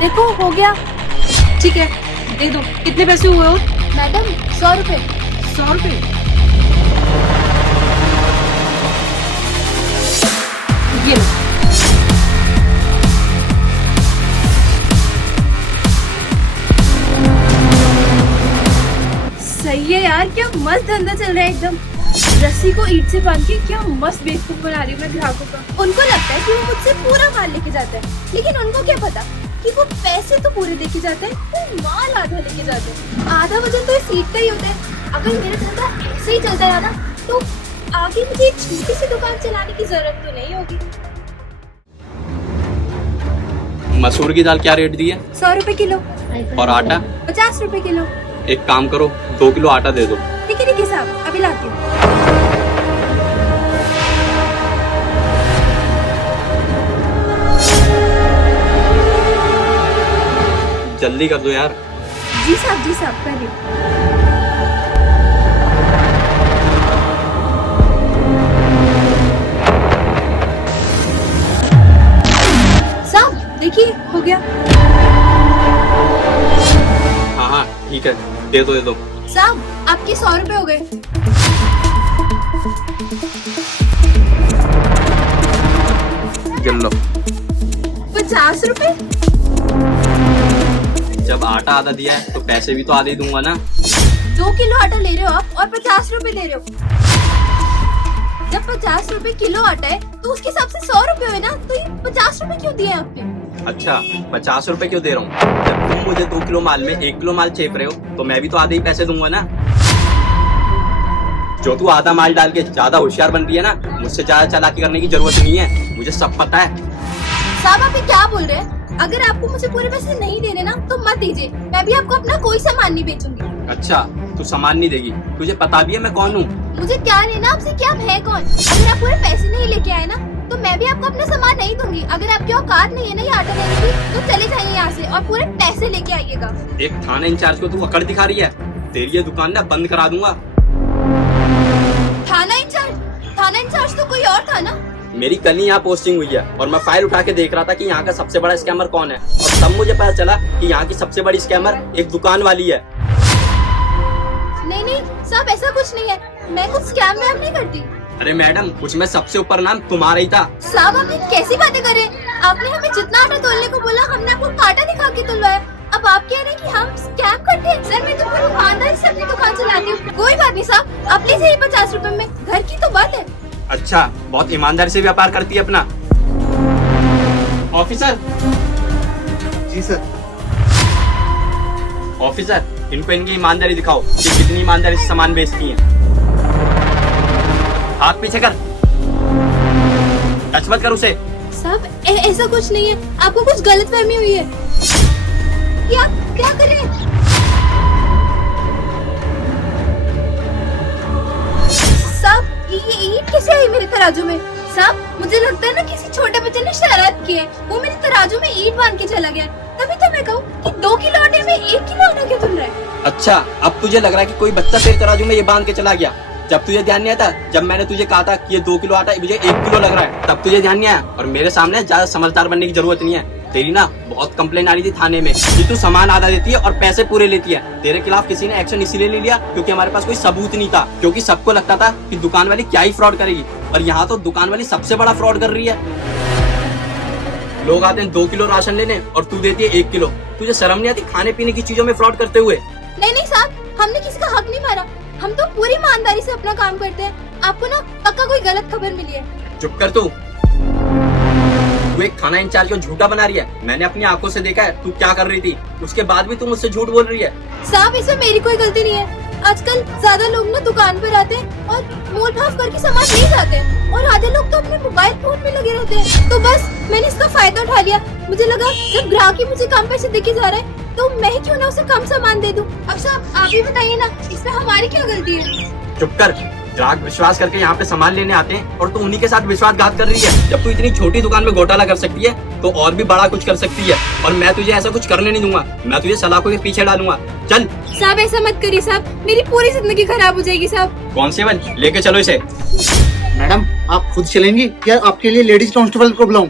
देखो हो गया। ठीक है, दे दो। कितने पैसे हुए हो? मैडम 100 रुपए। 100 रुपए। ये लो। सही है यार, क्या मस्त धंधा चल रहा है एकदम। रस्सी को ईंट से बांध के क्या मस्त बेवकूफ बना रही हूँ मैं ग्राहकों का। उनको लगता है कि वो मुझसे पूरा माल लेके जाता है, लेकिन उनको क्या पता कि वो पैसे तो पूरे लेके जाते हैं, वो माल आधा लेके जाते हैं। आधा वजन तो इस ईंट का ही होता है। अगर मेरा धंधा ऐसे ही चलता रहा ना तो आगे मुझे एक छोटी सी दुकान चलाने की जरूरत तो नहीं होगी। मसूर की दाल क्या रेट दी है? 100 रुपए किलो। और आटा? 50 रुपए किलो। एक काम करो, 2 किलो आटा दे दो। ठीक है साहब, अभी लाती हूँ। जल्दी कर दो यार। जी साहब करिए। साहब देखिए हो गया। हाँ ठीक है, दे दो। साहब आपके 100 रुपए हो गए। गिन लो। 50 रुपए। जब आटा आधा दिया है तो पैसे भी तो आधे ही दूंगा ना। 2 किलो आटा ले रहे हो आप और 50 रुपए ले रहे हो। जब 50 रुपए किलो आटा है तो उसके हिसाब से 100 रुपए हुए ना, तो ये 50 रुपए क्यों दिए आपके? अच्छा, 50 रुपए क्यों दे रहा हूँ? जब तुम मुझे 2 किलो माल में 1 किलो माल चेप रहे हो तो मैं भी तो आधे ही पैसे दूंगा ना। जो तू आधा माल डाल के ज्यादा होशियार बन रही है ना, मुझसे ज्यादा चालाकी करने की जरूरत नहीं है, मुझे सब पता है। साहब आप ये क्या बोल रहे हैं? अगर आपको मुझे पूरे पैसे नहीं देने ना तो मत दीजिए, मैं भी आपको अपना कोई सामान नहीं बेचूंगी। अच्छा, तू सामान नहीं देगी? तुझे पता भी है मैं कौन हूँ? मुझे क्या लेना आपसे, क्या है कौन? अगर आप पूरे पैसे नहीं लेके आए ना तो मैं भी आपको अपना सामान नहीं दूंगी। अगर आपकी औकात नहीं है ना ये आटा लेने की तो चले जाइए यहाँ से और पूरे पैसे लेके आइएगा। एक थाना इंचार्ज को तू अकड़ दिखा रही है? तेरी ये दुकान ना बंद करा दूंगा। थाना इंचार्ज तो कोई और था ना। मेरी कल ही यहाँ पोस्टिंग हुई है और मैं फाइल उठा के देख रहा था कि यहाँ का सबसे बड़ा स्कैमर कौन है, और तब मुझे पता चला कि यहाँ की सबसे बड़ी स्कैमर एक दुकान वाली है। नहीं साहब ऐसा कुछ नहीं है, मैं कुछ स्कैम वैम नहीं करती। अरे मैडम, उसमें सबसे ऊपर नाम तुम्हारा ही था। साहब आप ये कैसी बातें कर रहे हैं? आपने हमें जितना आटा तोलने को बोला हमने आपको कांटा दिखा के तुलवाया। अब आप कह रहे हैं कि हम स्कैम करते हैं? सर मैं तो पूरी ईमानदारी से अपनी दुकान चलाती हूँ। कोई बात नहीं साहब, आप ले जाइए 50 रुपए में, घर की तो बात है। अच्छा, बहुत ईमानदारी से व्यापार करती है अपना। ऑफिसर। जी सर। ऑफिसर, इनको इनकी ईमानदारी दिखाओ कि कितनी ईमानदारी से सामान बेचती हैं। हाथ पीछे कर, टच मत कर उसे। साहब ऐसा कुछ नहीं है, आपको कुछ गलतफहमी हुई है। क्या क्या कर रहे हैं? साहब ये ईंट कैसे आई मेरे तराजू में? साहब मुझे लगता है ना किसी छोटे बच्चे ने शरारत की है, वो मेरे तराजू में ईंट बांध के चला गया। तभी तो मैं कहूँ कि 2 किलो आटे में 1 किलो आटा क्यों तुल रहा है? अच्छा, अब तुझे लग रहा है कि कोई बच्चा तेरे तराजू में ये बांध के चला गया। जब तुझे ध्यान नहीं आता, जब मैंने तुझे कहा था कि ये 2 किलो आटा मुझे 1 किलो लग रहा है, तब तुझे ध्यान नहीं आया। और मेरे सामने ज्यादा समझदार बनने की जरूरत नहीं है। तेरी ना बहुत कंप्लेन आ रही थी थाने में कि तू सामान आधा देती है और पैसे पूरे लेती है। तेरे खिलाफ किसी ने एक्शन इसीलिए नहीं लिया क्योंकि हमारे पास कोई सबूत नहीं था, क्योंकि सबको लगता था कि दुकान वाली क्या ही फ्रॉड करेगी, और यहाँ तो दुकान वाली सबसे बड़ा फ्रॉड कर रही है। लोग आते हैं 2 किलो राशन लेने और तू देती है 1 किलो। तुझे शर्म नहीं आती खाने पीने की चीजों में फ्रॉड करते हुए? नहीं साहब, हमने किसी का हक नहीं मारा, हम तो पूरी ईमानदारी से अपना काम करते हैं। आपको ना पक्का कोई गलत खबर मिली है। चुप कर तू एक थाना इंचार्ज को झूठा बना रही है। मैंने अपनी आंखों से देखा है तू क्या कर रही थी, उसके बाद भी तू मुझसे झूठ बोल रही है। साहब इसमें मेरी कोई गलती नहीं है। आजकल ज्यादा लोग ना दुकान पर आते हैं और मोल भाव करके सामान ले जाते हैं, और आधे लोग तो अपने मोबाइल फोन में लगे रहते हैं। तो बस मैंने इसका फायदा उठा लिया। मुझे लगा जब ग्राहक ही मुझे कम पैसे देके जा रहा है तो मैं ही क्यों ना उसे कम सामान दे दूं। अब साहब आप ही बताइए ना, इसमें हमारी क्या गलती है? चुप कर। ग्राहक विश्वास करके यहाँ पे सामान लेने आते हैं और तू उन्हीं के साथ विश्वासघात कर रही है। जब तू इतनी छोटी दुकान में घोटाला कर सकती है तो और भी बड़ा कुछ कर सकती है, और मैं तुझे ऐसा कुछ करने नहीं दूंगा। मैं तुझे सलाखों के पीछे डालूंगा। चल साहब ऐसा मत करिए साहब, मेरी पूरी जिंदगी खराब हो जाएगी साहब। कांस्टेबल लेके चलो इसे। मैडम आप खुद चलेंगी या आपके लिए लेडीज कांस्टेबल को बुलाऊं?